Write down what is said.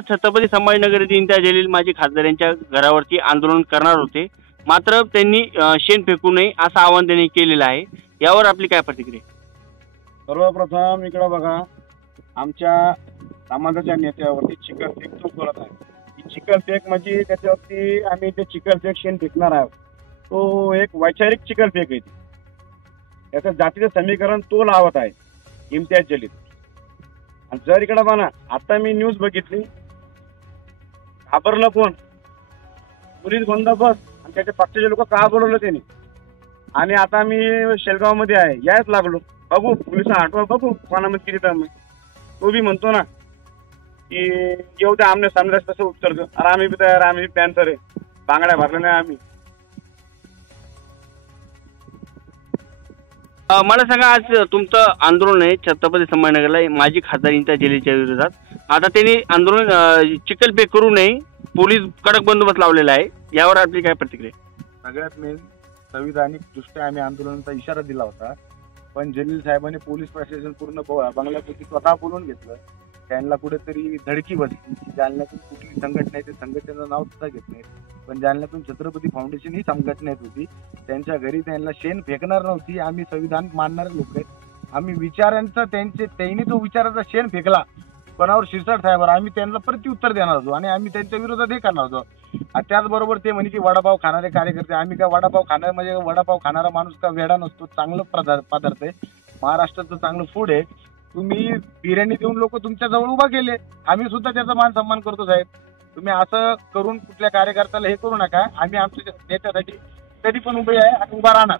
छत्रपती संभाजीनगर येथे इम्तियाज जलील माजी खासदार यांच्या घरावरती आंदोलन करणार होते, मात्र त्यांनी शेण फेकू नये असं आवाहन त्यांनी केलेलं आहे. यावर आपली काय प्रतिक्रिया? सर्वप्रथम इकडं बघा, आमच्या समाजाच्या नेत्यावरती चिखलफेक तो करत आहे. ही चिखलफेक म्हणजे त्याच्यावरती आम्ही ते चिखलफेक शेण फेकणार आहोत. तो एक वैचारिक चिखलफेक आहे. त्याचं जातीचं समीकरण तो लावत आहे इम्तियाज जलील. आणि जर इकडं बघा, आता मी न्यूज बघितली, घाबरलं कोण? पोलीस बंदोबस्त आणि त्याच्या पक्षाचे लोक का बोलवलं त्यांनी. आणि आता मी शेलगाव मध्ये आहे, यायच लागलो, बघू पोलिसांना आठवा, बघू कोणामध्ये किती दम आहे. तो बी म्हणतो ना की येऊ द्या आमने सामने तसं उत्तर दे. अरे आम्ही बी तयार, आम्ही पॅन्सर आहे, बांगड्या भरल्या नाही आम्ही. मला सांगा, आज तुमचं आंदोलन आहे छत्रपती संभाजीनगरला माजी खासदार इम्तियाज जलीलच्या विरोधात. आता त्यांनी आंदोलन चिखलफेक करू नये, पोलीस कडक बंदोबस्त लावलेला आहे. यावर आपली काय प्रतिक्रिया? सगळ्यात मेन संविधानिक दृष्ट्या आम्ही आंदोलनाचा इशारा दिला होता, पण जलील साहेबांनी पोलीस प्रशासन पूर्ण बंगल्यापोटी स्वतः बोलून घेतलं. त्यांना कुठेतरी धडकी बसली की जालन्यातून कुठली संघटना आहे, ते संघटनेचं नाव सुद्धा घेत नाही. पण जालन्यातून छत्रपती फाउंडेशन ही संघटनेत होती. त्यांच्या घरी त्यांना शेण फेकणार नव्हती. आम्ही संविधान मानणारे लोक आहेत. आम्ही विचारांचा त्यांनी जो विचाराचा शेण फेकला कोणावर, शिरसाट साहेबांवर, आम्ही त्यांना प्रत्युत्तर देणार होतो आणि आम्ही त्यांच्या विरोधात हे करणार होतो. त्याचबरोबर ते म्हणे की वडापाव खाणारे कार्यकर्ते. आम्ही काय वडापाव खाणार, म्हणजे वडापाव खाणारा माणूस का वेडा नसतो. चांगलं पदार्थ आहे, महाराष्ट्राचं चांगलं फूड आहे. तुम्ही बिर्याणी देऊन लोक तुमच्या जवळ उभा केले, आम्ही सुद्धा त्याचा मान सन्मान करतो साहेब. तुम्ही असं करून कुठल्या कार्यकर्त्याला हे करू नका. आम्ही आमच्या नेत्यासाठी कधी पण उभे आहे आणि उभा राहणार.